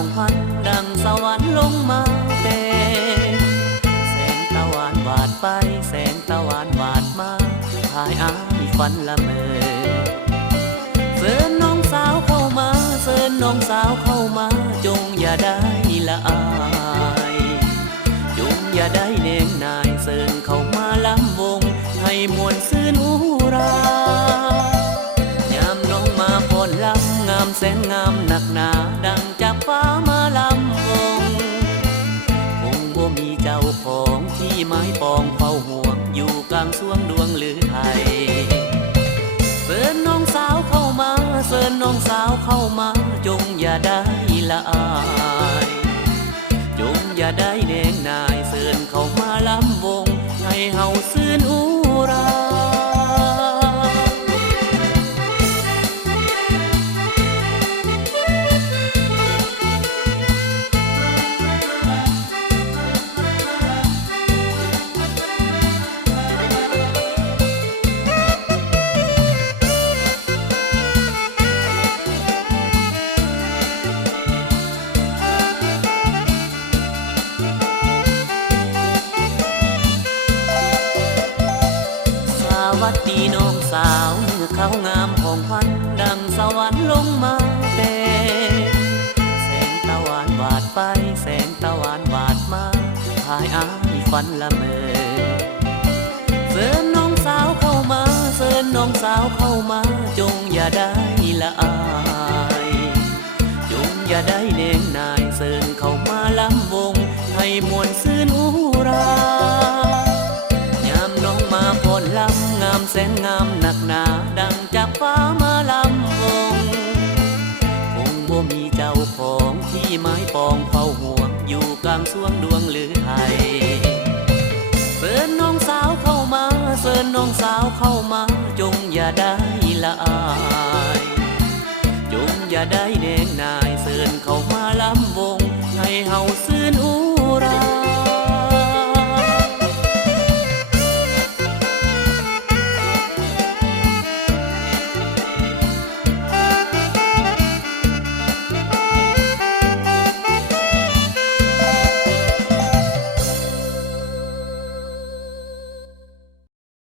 ของพันดังสวรรค์ลงมาแต่แสงตะวันวาดไปแสงตะวันวาดมาพายอายฝันละเมอเชิญน้องสาวเข้ามาเชิญน้องสาวเข้ามาจงอย่าได้ละอายจงอย่าได้เน่งนายเชิญเข้ามาล้ำวงให้มวลซื่นอุรายามน้องมาพรลำงามแสนงามหนักหนาดังจากฟ้ามาลำวงคงบ่มีเจ้าของที่ไม้ปองเฝ้าห่วงอยู่กลางสวงดวงหรือไทยเชิญน้องสาวเข้ามาเชิญน้องสาวเข้ามาจงอย่าได้ละอายจงอย่าได้เน่งนายเชิญเข้ามาล้ำวงให้เฮาซื่นอุราสวัสดีน้องสาวเมื่อเขางามของพันดังสวรรค์ลงมาแต่แสงตะวันวาดไปแสงตะวันวาดมาพายอายฝันละเมอเชิญน้องสาวเข้ามาเชิญน้องสาวเข้ามาจงอย่าได้ละอายจงอย่าได้เน่งนายเชิญเข้ามาล้ำวงให้มวลซื่นอุรายามน้องมาพรลำงามแสนงามหนักหนาดังจากฟ้ามาลำวงคงบ่มีเจ้าของที่ไม้ปองเฝ้าห่วงอยู่กลางสวงดวงหรือไทยเชิญน้องสาวเข้ามาเชิญน้องสาวเข้ามาจงอย่าได้ละอายจงอย่าได้เน่งนายเชิญเข้ามาล้ำวง